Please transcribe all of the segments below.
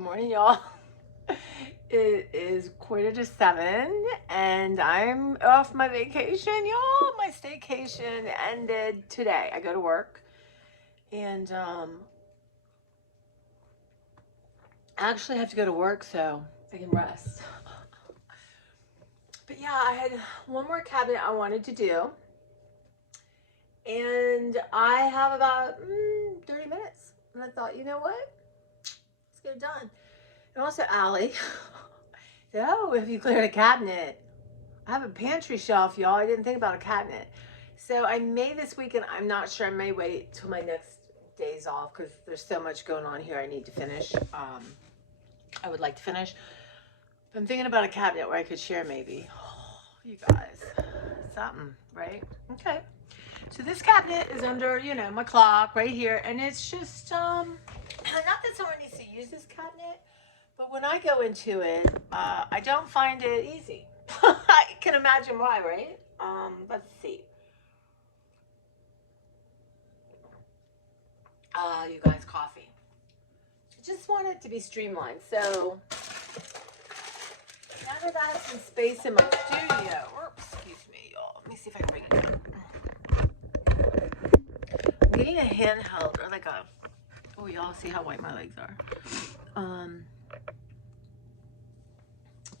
Good morning, y'all. It is 6:45 and I'm off my vacation, y'all. My staycation ended today. I go to work and I actually have to go to work so I can rest. But yeah, I had one more cabinet I wanted to do. And I have about 30 minutes. And I thought, you know what? Let's get it done. And also, Allie said, oh, if you cleared a cabinet, I have a pantry shelf, y'all. I didn't think about a cabinet. So I may this weekend, I'm not sure. I may wait till my next days off because there's so much going on here I need to finish. I would like to finish. I'm thinking about a cabinet where I could share maybe. Oh, you guys, something, right? Okay. So this cabinet is under, you know, my clock right here. And it's just, not that someone needs to use this cabinet, but when I go into it, I don't find it easy. I can imagine why, right? Let's see. You guys, coffee. I just want it to be streamlined. So now that I have some space in my studio, excuse me, y'all. Let me see if I can bring it down. I'm getting a handheld or like a, oh, y'all see how white my legs are.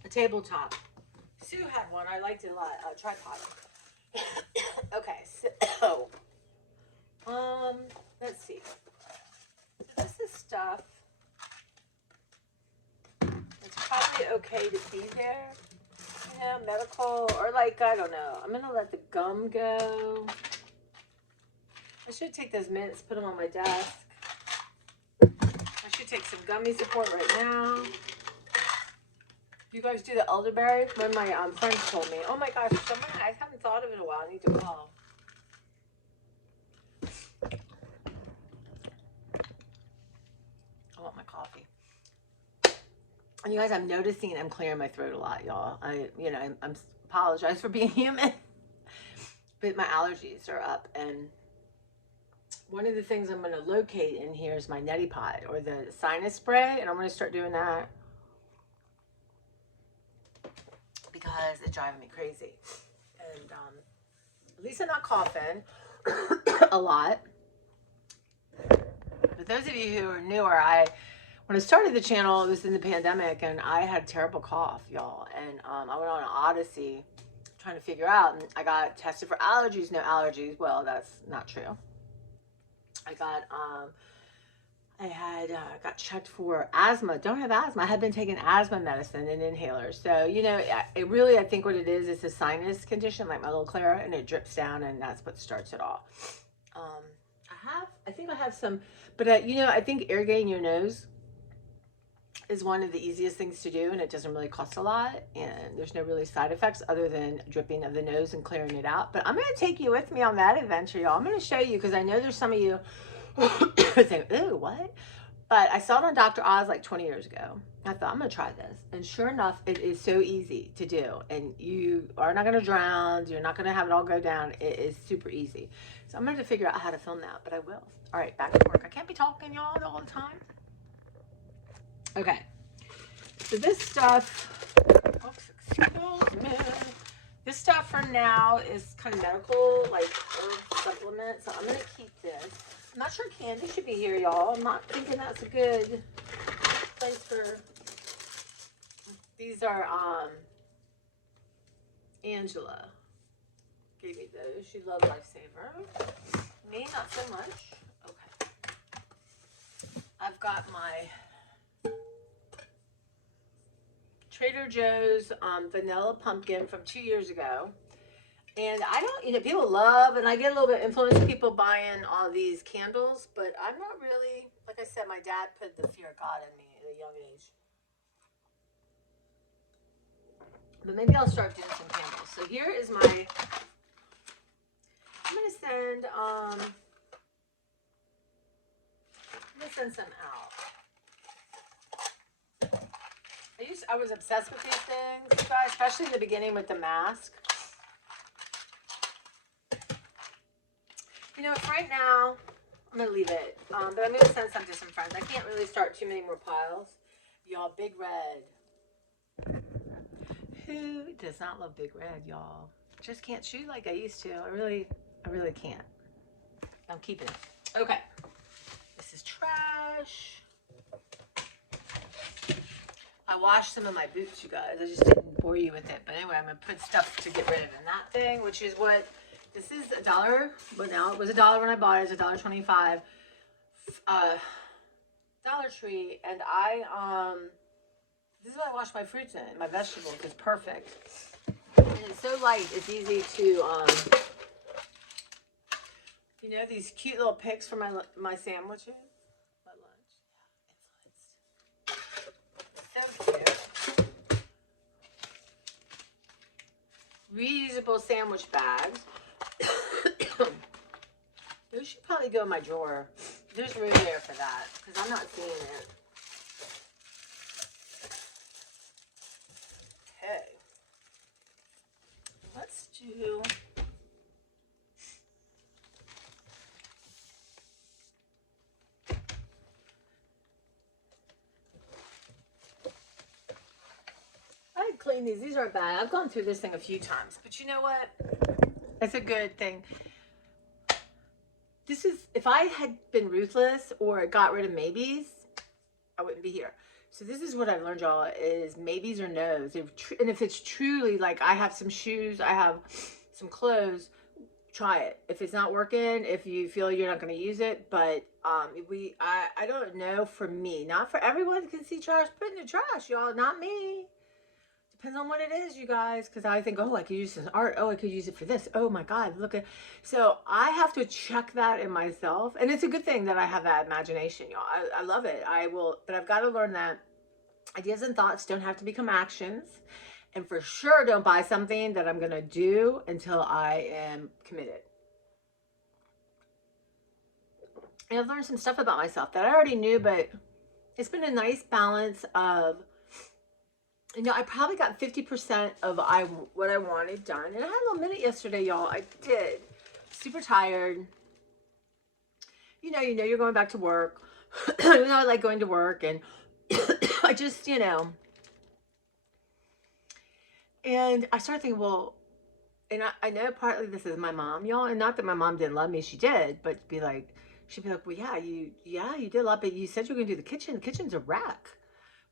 A tabletop. Sue had one. I liked it a lot. A tripod. Okay, so let's see. So this is stuff that's probably okay to be there. You know, medical or like, I don't know. I'm gonna let the gum go. I should take those mints, put them on my desk. I should take some gummy support right now. You guys do the elderberry? One of my friends told me. Oh my gosh, I haven't thought of it in a while. I need to call. I want my coffee. And you guys, I'm noticing I'm clearing my throat a lot, y'all. I'm apologize for being human, but my allergies are up. And one of the things I'm going to locate in here is my neti pot or the sinus spray, and I'm going to start doing that because it's driving me crazy. And at least I'm not coughing a lot. But those of you who are newer, when I started the channel, it was in the pandemic, and I had a terrible cough, y'all. And I went on an odyssey trying to figure out, and I got tested for allergies, no allergies. Well, that's not true. I got checked for asthma. Don't have asthma. I had been taking asthma medicine and inhalers. So, you know, I think what it is a sinus condition, like my little Clara, and it drips down, and that's what starts it all. I think I have some, but you know, I think irrigating your nose is one of the easiest things to do, and it doesn't really cost a lot, and there's no really side effects other than dripping of the nose and clearing it out. But I'm going to take you with me on that adventure, y'all. I'm going to show you, because I know there's some of you saying, ooh, what? But I saw it on Dr. Oz like 20 years ago. I thought, I'm going to try this. And sure enough, it is so easy to do. And you are not going to drown. You're not going to have it all go down. It is super easy. So I'm going to figure out how to film that, but I will. All right, back to work. I can't be talking, y'all, all the time. Okay. So this stuff, excuse me. This stuff for now is kind of medical, like herb supplements. So I'm going to keep this. I'm not sure Candy should be here, y'all. I'm not thinking that's a good place for. These are Angela gave me those. She loved Lifesaver. Me, not so much. Okay. I've got my Trader Joe's vanilla pumpkin from 2 years ago. And I don't, you know, people love, and I get a little bit influenced people buying all these candles, but I'm not really, like I said, my dad put the fear of God in me at a young age. But maybe I'll start doing some candles. So here is my, I'm going to send some out. I was obsessed with these things, guys, especially in the beginning with the mask. You know, right now, I'm going to leave it. But I'm going to send some to some friends. I can't really start too many more piles. Y'all, Big Red. Who does not love Big Red, y'all? Just can't shoot like I used to. I really can't. I'm keeping it. Okay. This is trash. I washed some of my boots, you guys. I just didn't bore you with it. But anyway, I'm going to put stuff to get rid of in that thing, which is what, this is $1. But now it was $1 when I bought it. It's $1.25. Dollar Tree. And this is what I wash my fruits in, my vegetables. It's perfect. And it's so light, it's easy to, you know, these cute little pics for my sandwiches. My lunch. So cute. Reusable sandwich bags. Those should probably go in my drawer. There's room there for that, because I'm not seeing it. Okay. Let's do... I clean these. These aren't bad. I've gone through this thing a few times, but you know what? It's a good thing. This is, if I had been ruthless or got rid of maybes, I wouldn't be here. So this is what I've learned, y'all, is maybes or no's. And if it's truly like I have some shoes, I have some clothes, try it. If it's not working, if you feel you're not going to use it, but I don't know, for me, not for everyone can see trash, put in the trash, y'all, not me. Depends on what it is, you guys, because I think, oh, I could use this art. Oh, I could use it for this. Oh my God, look at. So I have to check that in myself, and it's a good thing that I have that imagination, y'all. I love it. I will, but I've got to learn that ideas and thoughts don't have to become actions, and for sure, don't buy something that I'm gonna do until I am committed. And I've learned some stuff about myself that I already knew, but it's been a nice balance of. You know, I probably got 50% of what I wanted done. And I had a little minute yesterday, y'all. I did. Super tired. You know, you're going back to work. You know, I like going to work. And I just, you know. And I started thinking, well, and I know partly this is my mom, y'all. And not that my mom didn't love me. She did. But she'd be like, well, yeah, you did a lot. But you said you were going to do the kitchen. The kitchen's a wreck.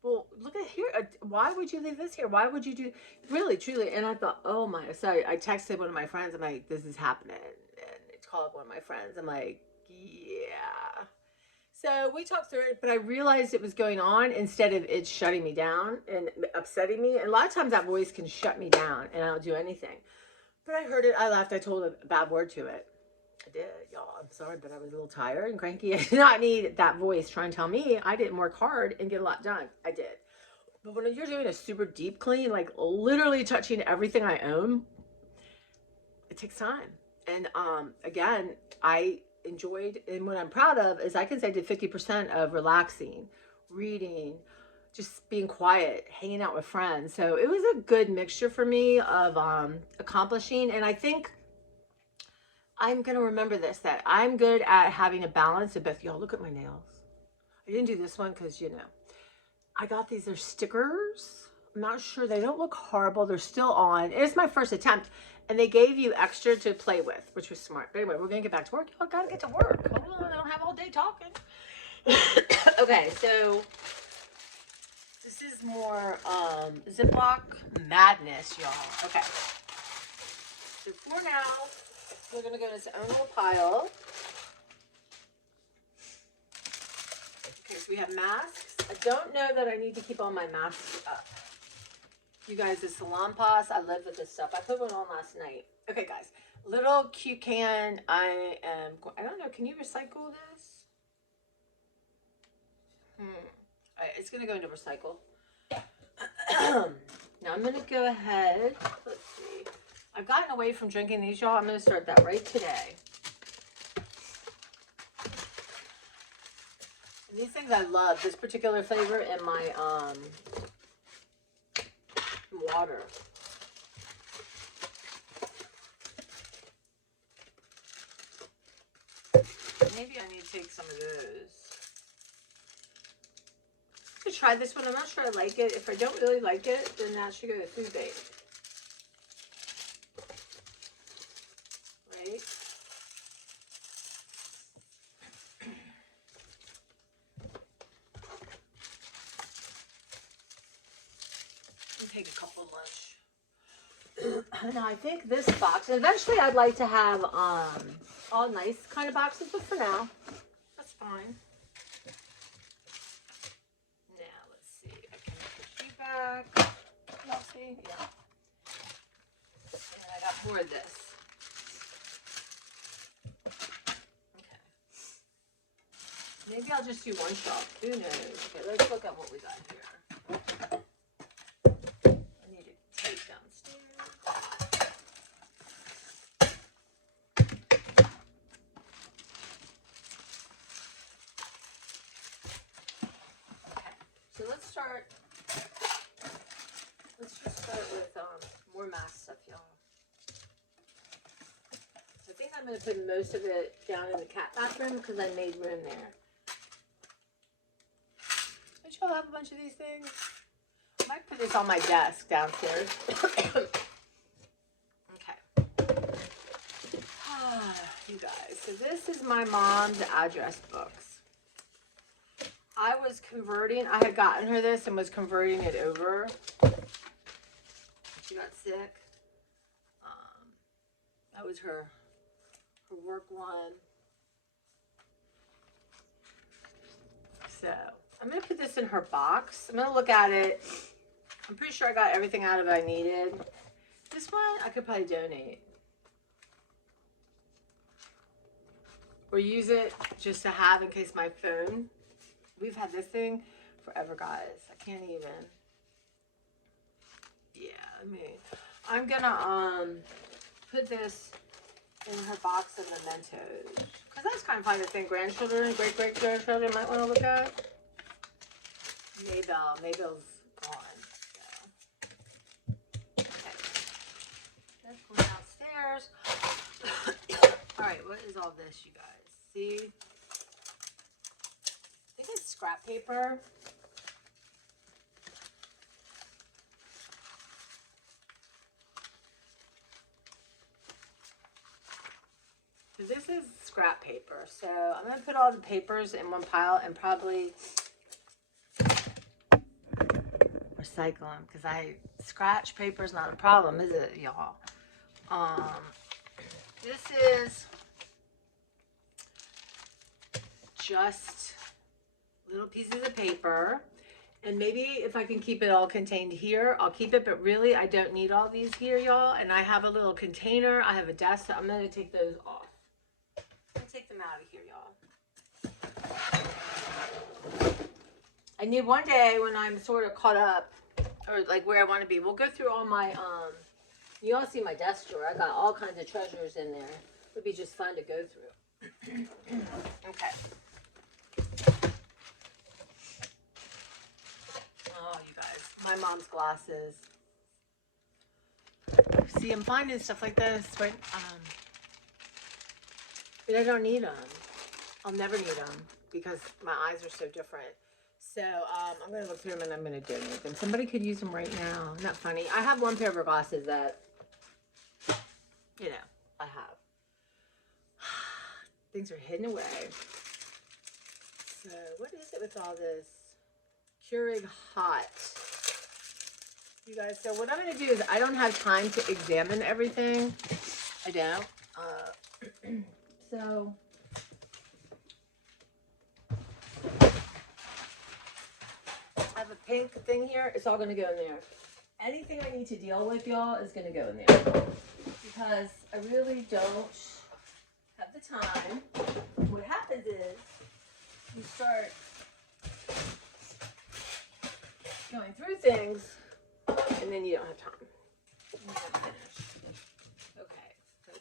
Well, look at here. Why would you leave this here? Why would you do, really, truly? And I thought, oh my, sorry. I texted one of my friends. I'm like, this is happening. And it's called one of my friends. I'm like, yeah. So we talked through it, but I realized it was going on instead of it shutting me down and upsetting me. And a lot of times that voice can shut me down and I don't do anything. But I heard it. I laughed. I told a bad word to it. I did, y'all. I'm sorry, but I was a little tired and cranky. I did not need that voice trying to tell me I didn't work hard and get a lot done. I did. But when you're doing a super deep clean, like literally touching everything I own, it takes time. And again, I enjoyed, and what I'm proud of is I can say I did 50% of relaxing, reading, just being quiet, hanging out with friends. So it was a good mixture for me of accomplishing. And I think I'm going to remember this, that I'm good at having a balance of both. Y'all, look at my nails. I didn't do this one because, you know, I got these. They're stickers. I'm not sure. They don't look horrible. They're still on. It's my first attempt. And they gave you extra to play with, which was smart. But anyway, we're going to get back to work. Y'all got to get to work. Hold on. I don't have all day talking. Okay, so this is more Ziploc madness, y'all. Okay. So for now, we're going to go in its own little pile. Okay, so we have masks. I don't know that I need to keep all my masks up. You guys, the Salon Pass, I live with this stuff. I put one on last night. Okay, guys. Little cute can. I don't know. Can you recycle this? All right, it's going to go into recycle. Now I'm going to go ahead. Let's see. I've gotten away from drinking these, y'all. I'm going to start that right today. And these things I love. This particular flavor in my water. Maybe I need to take some of those. to try this one. I'm not sure I like it. If I don't really like it, then that should go to food bait. Right? I'll take a couple of lunch. Now I think this box, and eventually I'd like to have all nice kind of boxes, but for now, that's fine. Now let's see. I can put you back. Y'all see? Yeah. And I got more of this. Okay. Maybe I'll just do one shot. Who knows? Okay, let's look at what we got here. I need to take downstairs. Okay, so let's just start with more mask stuff, y'all. I think I'm going to put most of it down in the cat bathroom because I made room there. Don't y'all have a bunch of these things? I might put this on my desk downstairs. Okay. You guys, so this is my mom's address books. I had gotten her this and was converting it over. She got sick. That was her work one. So I'm gonna put this in her box. I'm gonna look at it. I'm pretty sure I got everything out of it I needed. This one I could probably donate. Or use it just to have in case my phone. We've had this thing forever, guys. I can't even. Yeah, I'm gonna put this in her box of mementos. Because that's kind of fun to think grandchildren, great-great-grandchildren might want to look at. Maybell's gone. So. Okay. That's going downstairs. Alright, what is all this, you guys? See? I think it's scrap paper. So this is scrap paper. So I'm going to put all the papers in one pile and probably recycle them because scratch paper is not a problem, is it, y'all? This is just little pieces of paper. And maybe if I can keep it all contained here, I'll keep it. But really, I don't need all these here, y'all. And I have a little container. I have a desk. So I'm going to take those off. I'm going to take them out of here, y'all. I need one day when I'm sort of caught up, or like where I want to be. We'll go through all my, you all see my desk drawer. I got all kinds of treasures in there. It would be just fun to go through. Okay. Oh, you guys, my mom's glasses. See, I'm finding stuff like this, right? But I don't need them. I'll never need them because my eyes are so different. So I'm going to look through them and I'm going to donate them. Somebody could use them right now. Not funny. I have one pair of glasses that, you know, I have. Things are hidden away. So what is it with all this? Keurig Hot. You guys, so what I'm going to do is I don't have time to examine everything. I don't. So I have a pink thing here. It's all going to go in there. Anything I need to deal with, y'all, is going to go in there. Because I really don't have the time. What happens is you start going through things and then you don't have time. Okay, so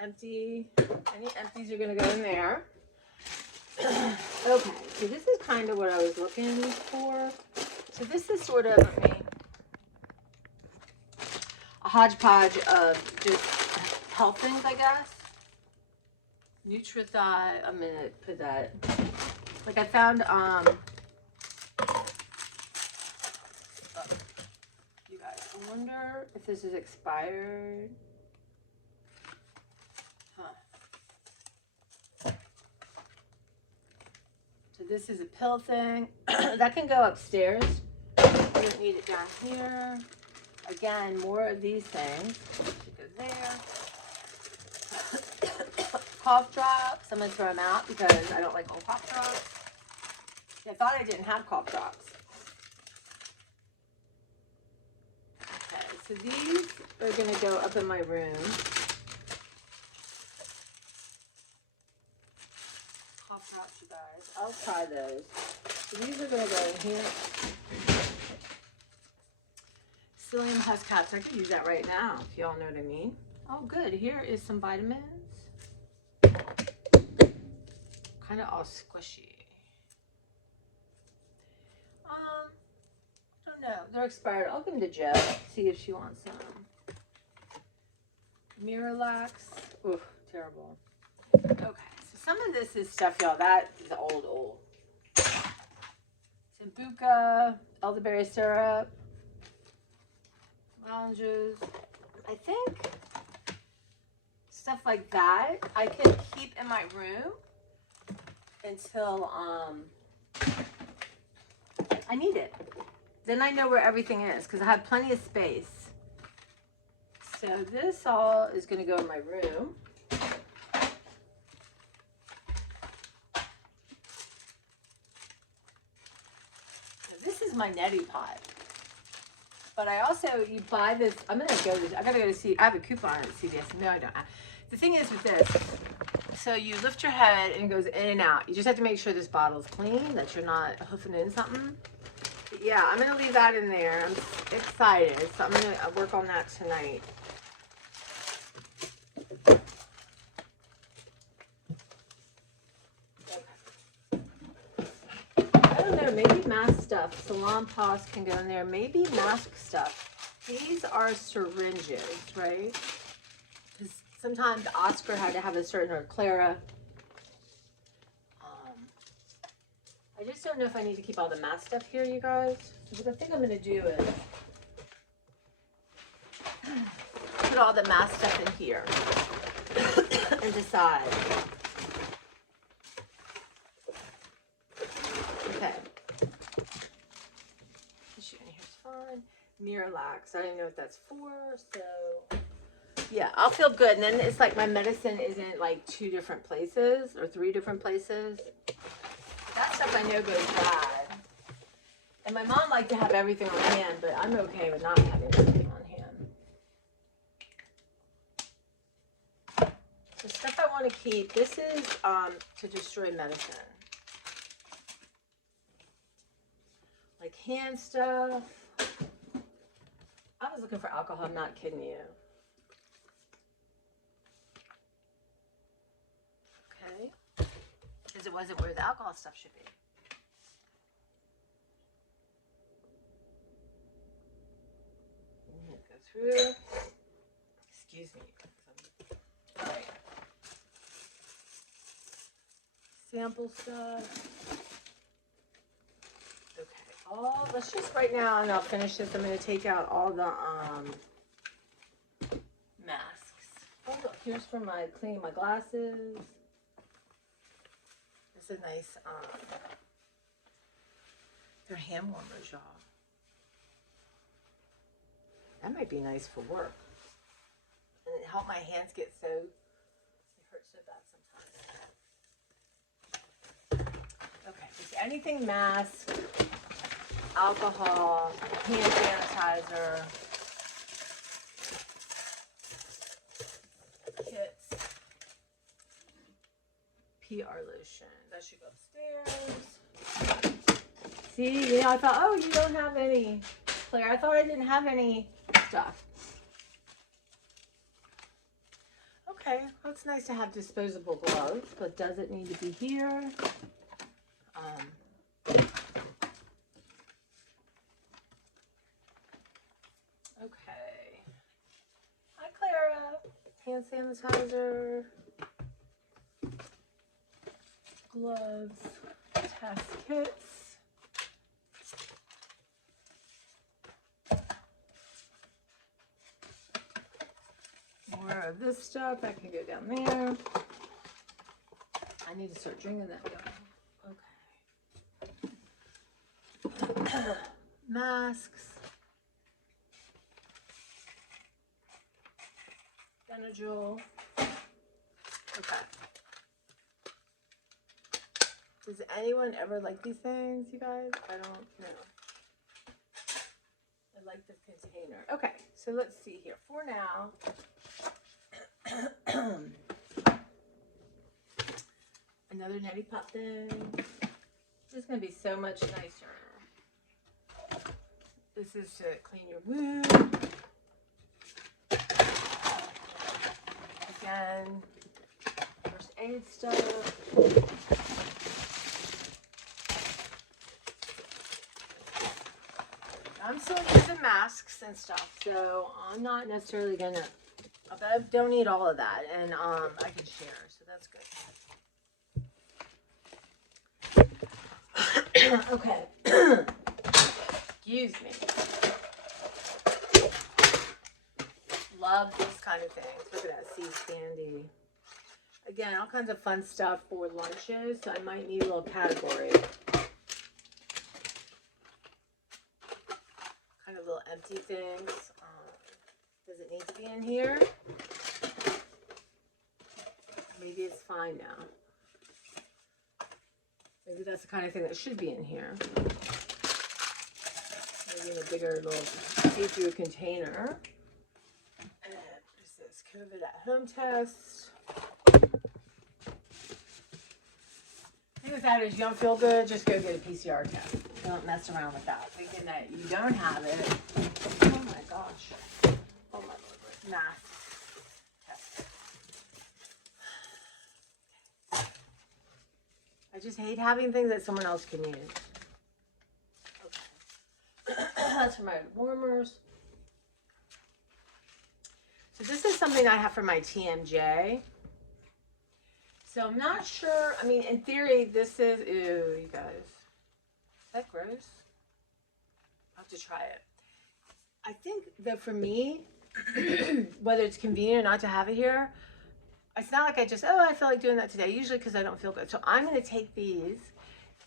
empty. Any empties are going to go in there. Okay, so this is kind of what I was looking for. So this is sort of a hodgepodge of just health things, I guess. Nutrithai, I'm gonna put that. Like I found wonder if this is expired. Huh. So this is a pill thing. That can go upstairs. You don't need it down here. Again, more of these things. Should go there. Cough drops. I'm going to throw them out because I don't like all cough drops. I thought I didn't have cough drops. Okay, so these are going to go up in my room. Cough drops, you guys. I'll try those. So these are going to go in here. Psyllium husk caps. I could use that right now, if y'all know what I mean. Oh, good. Here is some vitamins. Kind of all squishy. I don't know. They're expired. I'll give them to Jo. See if she wants some. Miralax. Oof, terrible. Okay, so some of this is stuff, y'all. That is old. Sambuca, elderberry syrup, lounges. I think stuff like that I can keep in my room until I need it. Then I know where everything is because I have plenty of space. So this all is going to go in my room. Now, this is my neti pot. But I also, you buy this, I gotta go to see, I have a coupon at CVS. No, I don't. The thing is with this, so you lift your head and it goes in and out. You just have to make sure this bottle's clean, that you're not hoofing in something. But yeah, I'm gonna leave that in there. I'm excited, so I'm gonna work on that tonight. I don't know, maybe mask stuff. Salon paws can go in there. Maybe mask stuff. These are syringes, right? Because sometimes Oscar had to have a certain, or Clara. I just don't know if I need to keep all the mask stuff here, you guys. So what I think I'm going to do is put all the mask stuff in here and decide. Okay. Tissue in here's fine. Miralax. I don't know what that's for, so yeah, I'll feel good. And then it's like my medicine isn't like 2 different places or 3 different places. That stuff I know goes bad. And my mom liked to have everything on hand, but I'm okay with not having everything on hand. The stuff I want to keep, this is to destroy medicine. Like hand stuff. I was looking for alcohol, I'm not kidding you. Okay. Because it wasn't where the alcohol stuff should be. Go through. Excuse me. All right. Sample stuff. Okay. Let's just right now, and I'll finish this. I'm going to take out all the masks. Oh, look, here's for my cleaning my glasses. This is nice. They're hand warmers, y'all. That might be nice for work. And it helped my hands get so, they hurt so bad sometimes. Okay, just anything mask, alcohol, hand sanitizer, kits, PR lotion. That should go upstairs. See, you know, I thought, oh, you don't have any, Claire. I thought I didn't have any stuff. Okay, well, it's nice to have disposable gloves, but does it need to be here? Okay. Hi, Clara. Hand sanitizer, gloves, test kits. more of this stuff. That can go down there. I need to start drinking that, y'all. Okay. Masks. Benadryl. Okay. Does anyone ever like these things, you guys? I don't know. I like this container. Okay, so let's see here. For now, another neti pot thing. This is going to be so much nicer. This is to clean your wound. Again, first aid stuff. I'm still using masks and stuff, so I'm not necessarily gonna, but I don't need all of that, and I can share, so that's good. Okay. Excuse me. Love these kind of things. Look at that sea standy. Again, all kinds of fun stuff for lunches, so I might need a little category. Kind of little empty things. Does it need to be in here? Maybe it's fine now. Maybe that's the kind of thing that should be in here. Maybe in a bigger little see-through container. And this is COVID at home test. The thing with that is you don't feel good, just go get a PCR test. Don't mess around with that. Thinking that you don't have it. Oh my gosh. Oh my Lord. Math test. I just hate having things that someone else can use. Okay. That's for my warmers. So this is something I have for my TMJ. So I'm not sure. I mean, in theory, this is, ew, you guys. Is that gross? I'll have to try it. I think that for me, whether it's convenient or not to have it here, it's not like I just, oh, I feel like doing that today. Usually because I don't feel good. So I'm going to take these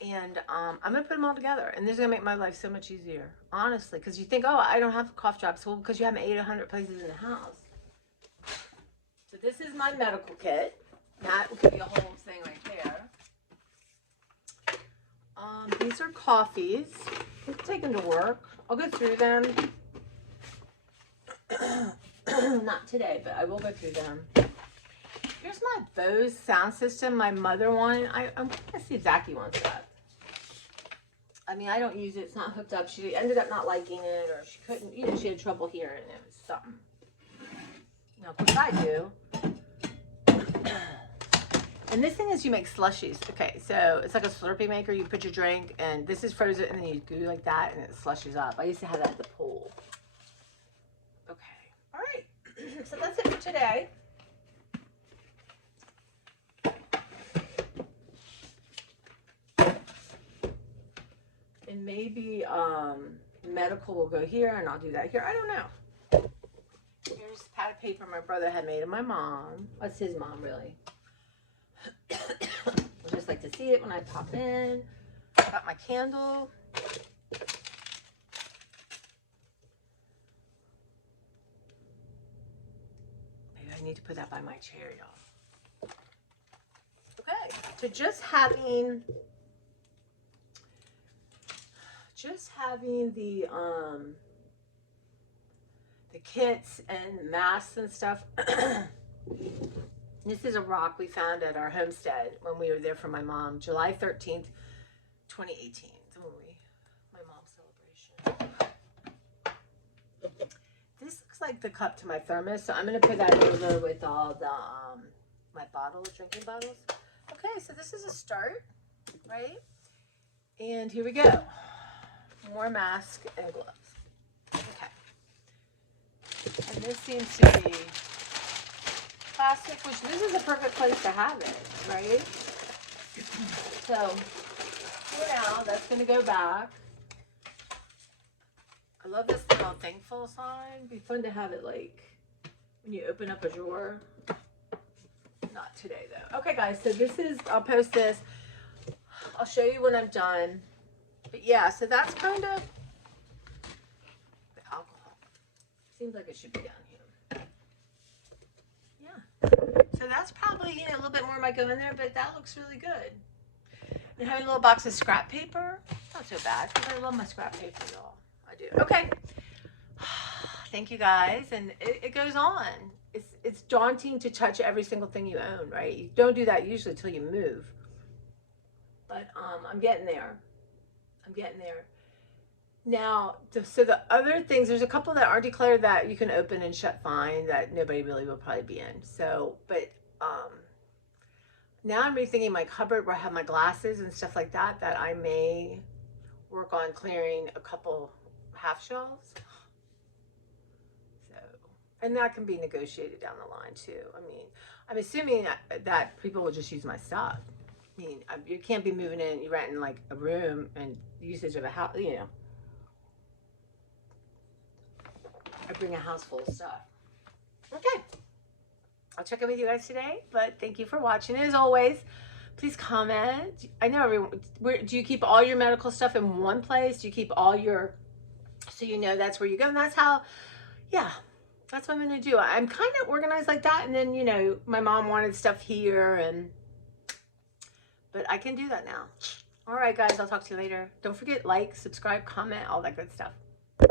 and I'm going to put them all together. And this is going to make my life so much easier. Honestly. Because you think, oh, I don't have cough drops. Well, because you have 800 places in the house. So this is my medical kit. That could be a whole thing right there. These are coffees. You can take them to work. I'll go through them. Not today, but I will go through them. Here's my Bose sound system, my mother one. I'm gonna see if Zachy wants that. I mean, I don't use it. It's not hooked up. She ended up not liking it, or she couldn't. You know, she had trouble hearing it. It was something. Now, of course, I do. And this thing is you make slushies. Okay, so it's like a Slurpee maker. You put your drink, and this is frozen, and then you do like that, and it slushes up. I used to have that at the pool. Okay, all right. So that's it for today. And maybe medical will go here, and I'll do that here. I don't know. Here's a pad of paper my brother had made of my mom. That's his mom, really. I just like to see it when I pop in. Got my candle. Maybe I need to put that by my chair, y'all. Okay, so just having the kits and masks and stuff. This is a rock we found at our homestead when we were there for my mom, July 13th, 2018. My mom's celebration. This looks like the cup to my thermos, so I'm going to put that over with all the my bottles, drinking bottles. Okay, so this is a start, right? And here we go. More mask and gloves. Okay. And this seems to be plastic, which this is a perfect place to have it, right? So for now, that's going to go back. I love this little thankful sign. It'd be fun to have it like when you open up a drawer. Not today though. Okay guys, so this is, I'll post this. I'll show you when I'm done. But yeah, so that's kind of the alcohol. Seems like it should be down here. Yeah. So that's probably, you know, a little bit more might go in there, but that looks really good. And having a little box of scrap paper, not so bad, because I love my scrap paper, y'all. I do. Okay. Thank you guys. And it goes on. It's daunting to touch every single thing you own, right? You don't do that usually until you move. But I'm getting there. I'm getting there. Now, so the other things, there's a couple that are decluttered that you can open and shut fine that nobody really will probably be in. So, but now I'm rethinking my cupboard where I have my glasses and stuff like that, that I may work on clearing a couple half shelves. So, and that can be negotiated down the line too. I mean, I'm assuming that people will just use my stuff. I mean, you can't be moving in, you're renting like a room and usage of a house, you know. I bring a house full of stuff. Okay. I'll check in with you guys today, but thank you for watching. As always, please comment. I know everyone, do you keep all your medical stuff in one place? Do you keep all your, so you know that's where you go? And that's how, yeah, that's what I'm going to do. I'm kind of organized like that. And then, you know, my mom wanted stuff here, but I can do that now. All right, guys, I'll talk to you later. Don't forget, like, subscribe, comment, all that good stuff.